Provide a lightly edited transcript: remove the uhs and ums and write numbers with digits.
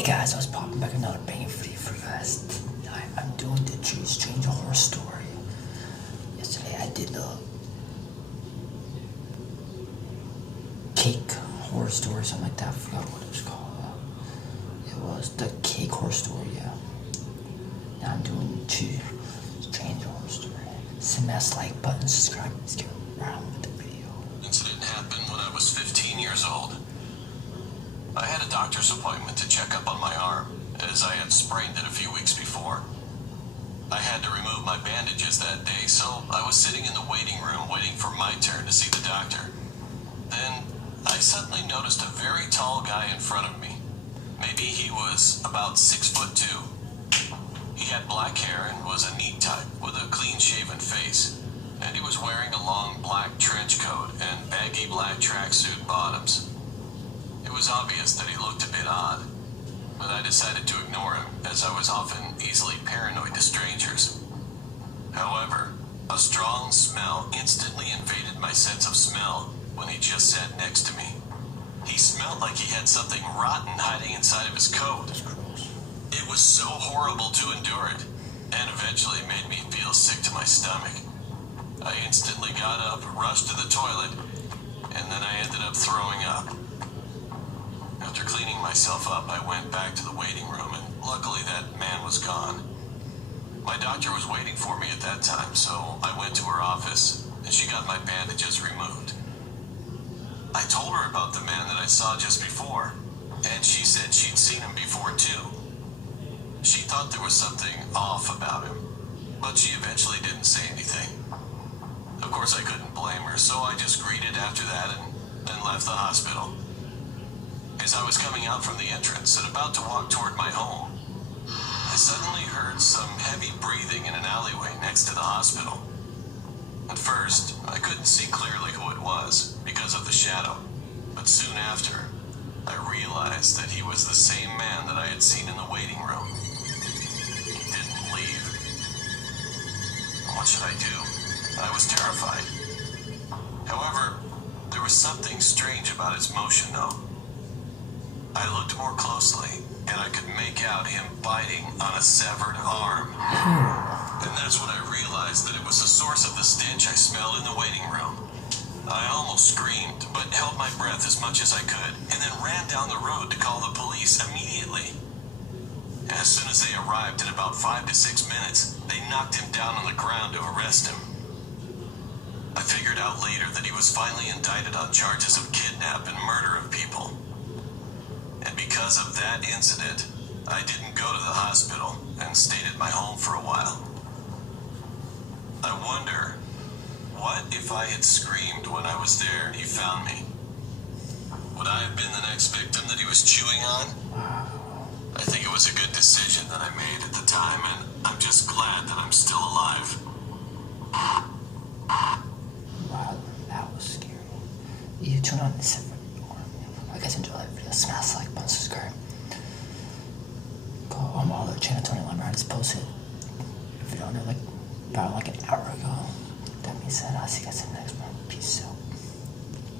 Hey guys, I was popping back another banging video for you guys. I'm doing the Strange Horror Story. Yesterday I did the Cake Horror Story, something like that. I forgot what it was called. It was the Cake Horror Story, yeah. Now I'm doing Strange Horror Story. Smash like button, subscribe, let's get around with the video. Incident happened when I was 15 years old. I had a doctor's appointment to check up on my arm, as I had sprained it a few weeks before. I had to remove my bandages that day, so I was sitting in the waiting room waiting for my turn to see the doctor. Then, I suddenly noticed a very tall guy in front of me. Maybe he was about 6'2". He had black hair and was a neat type, with a clean-shaven face. And he was wearing a long black trench coat and baggy black tracksuit bottoms. It was obvious that he looked a bit odd, but I decided to ignore him, as I was often easily paranoid to strangers. However, a strong smell instantly invaded my sense of smell when he just sat next to me. He smelled like he had something rotten hiding inside of his coat. It was so horrible to endure it, and eventually made me feel sick to my stomach. I instantly got up, rushed to the toilet, and then I ended up throwing up. After cleaning myself up, I went back to the waiting room, and luckily that man was gone. My doctor was waiting for me at that time, so I went to her office, and she got my bandages removed. I told her about the man that I saw just before, and she said she'd seen him before too. She thought there was something off about him, but she eventually didn't say anything. Of course, I couldn't blame her, so I just greeted after that and left the hospital. As I was coming out from the entrance and about to walk toward my home, I suddenly heard some heavy breathing in an alleyway next to the hospital. At first, I couldn't see clearly who it was because of the shadow, but soon after, I realized that he was the same man that I had seen in the waiting room. He didn't leave. What should I do? I was terrified. However, there was something strange about his motion, though. I looked more closely, and I could make out him biting on a severed arm. And that's when I realized that it was the source of the stench I smelled in the waiting room. I almost screamed, but held my breath as much as I could, and then ran down the road to call the police immediately. As soon as they arrived in about 5 to 6 minutes, they knocked him down on the ground to arrest him. I figured out later that he was finally indicted on charges of kidnap and murder of people. And because of that incident, I didn't go to the hospital and stayed at my home for a while. I wonder, what if I had screamed when I was there and he found me? Would I have been the next victim that he was chewing on? I think it was a good decision that I made at the time, and I'm just glad that I'm still alive. Wow, that was scary. You turn on this. I guys enjoy that video. Smash like button, subscribe. Go on my other channel, Tony Lumber. I just posted a video on there about an hour ago. That being said, I'll see you guys in the next one. Peace out.